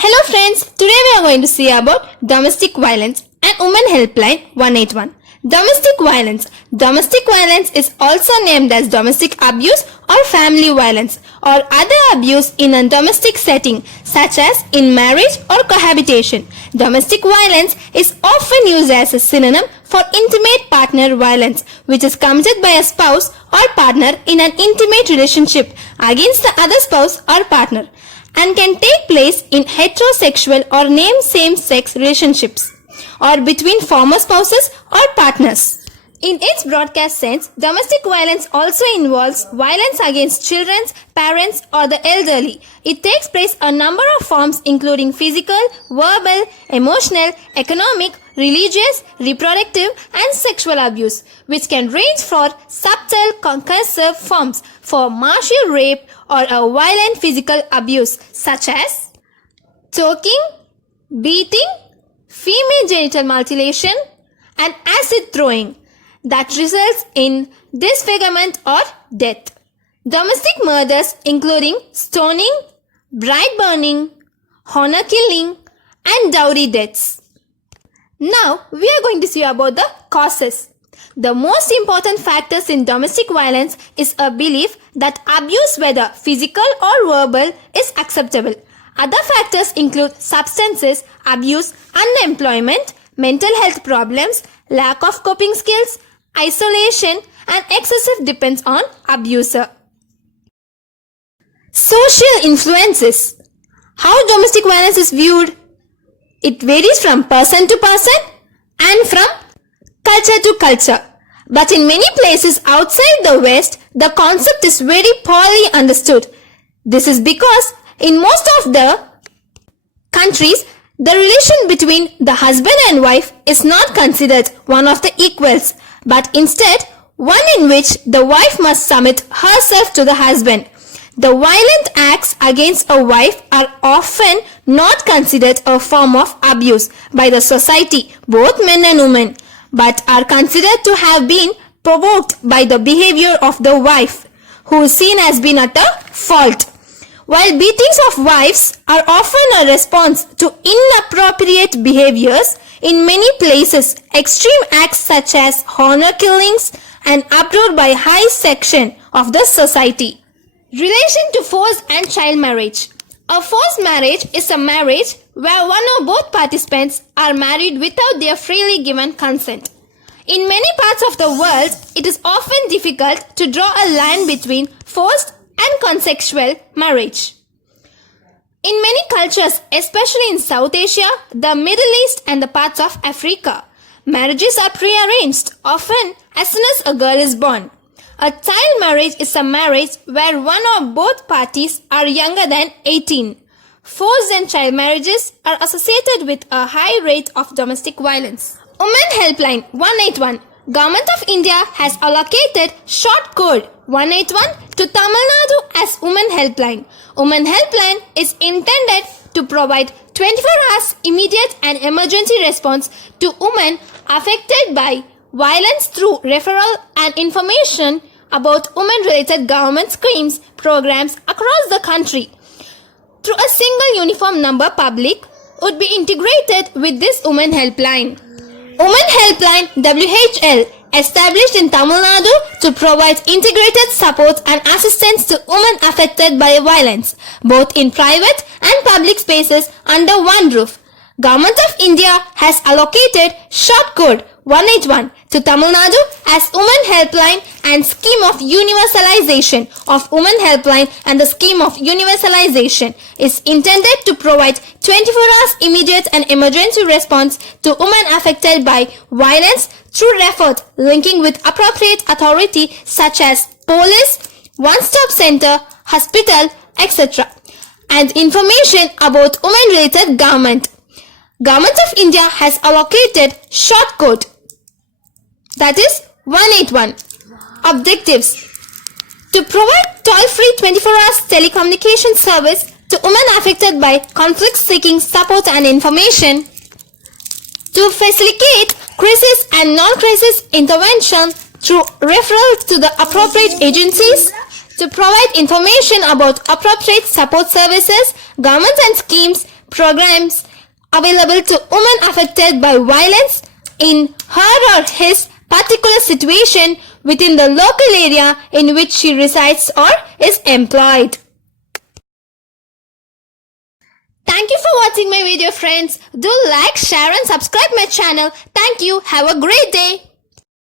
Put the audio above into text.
Hello friends, today we are going to see about domestic violence and Women Helpline 181. Domestic violence. Domestic violence is also named as domestic abuse or family violence or other abuse in a domestic setting such as in marriage or cohabitation. Domestic violence is often used as a synonym for intimate partner violence, which is committed by a spouse or partner in an intimate relationship against the other spouse or partner, and can take place in heterosexual or same-sex relationships or between former spouses or partners. In its broadcast sense, domestic violence also involves violence against children, parents, or the elderly. It takes place a number of forms including physical, verbal, emotional, economic, religious, reproductive, and sexual abuse, which can range from subtle concussive forms for martial rape or a violent physical abuse such as choking, beating, female genital mutilation, and acid throwing that results in disfigurement or death. Domestic murders including stoning, bride burning, honor killing, and dowry deaths. Now we are going to see about the causes. The most important factors in domestic violence is a belief that abuse, whether physical or verbal, is acceptable. Other factors include substances abuse, unemployment, mental health problems, lack of coping skills, isolation, and excessive dependence on abuser. Social influences. How domestic violence is viewed? It varies from person to person and from culture to culture. But in many places outside the West, the concept is very poorly understood. This is because in most of the countries, the relation between the husband and wife is not considered one of the equals, but instead one in which the wife must submit herself to the husband. The violent acts against a wife are often not considered a form of abuse by the society, both men and women, but are considered to have been provoked by the behavior of the wife, who is seen as being at a fault. While beatings of wives are often a response to inappropriate behaviors, in many places extreme acts such as honor killings and approved by high section of the society. Relation to forced and child marriage. A forced marriage is a marriage where one or both participants are married without their freely given consent. In many parts of the world, it is often difficult to draw a line between forced and consensual marriage. In many cultures, especially in South Asia, the Middle East, and the parts of Africa, marriages are prearranged, often as soon as a girl is born. A child marriage is a marriage where one or both parties are younger than 18. Forced and child marriages are associated with a high rate of domestic violence. Women Helpline 181. Government of India has allocated short code 181 to Tamil Nadu as Women Helpline. Women Helpline is intended to provide 24 hours immediate and emergency response to women affected by violence through referral and information about women-related government schemes, programs across the country. Through a single uniform number, public would be integrated with this Women Helpline. Women Helpline WHL, established in Tamil Nadu to provide integrated support and assistance to women affected by violence, both in private and public spaces under one roof. Government of India has allocated short code 181 to Tamil Nadu as Women Helpline and Scheme of Universalisation of Women Helpline, and the Scheme of Universalisation is intended to provide 24 hours immediate and emergency response to women affected by violence through referral linking with appropriate authority such as police, one-stop center, hospital, etc. and information about women-related government. Government of India has allocated short code, that is 181. Objectives: to provide toll-free 24 hours telecommunication service to women affected by conflicts seeking support and information, to facilitate crisis and non-crisis intervention through referral to the appropriate agencies, to provide information about appropriate support services, governments and schemes, programs available to women affected by violence in her or his particular situation within the local area in which she resides or is employed. Thank you for watching my video, friends. Do like, share and subscribe my channel. Thank you. Have a great day.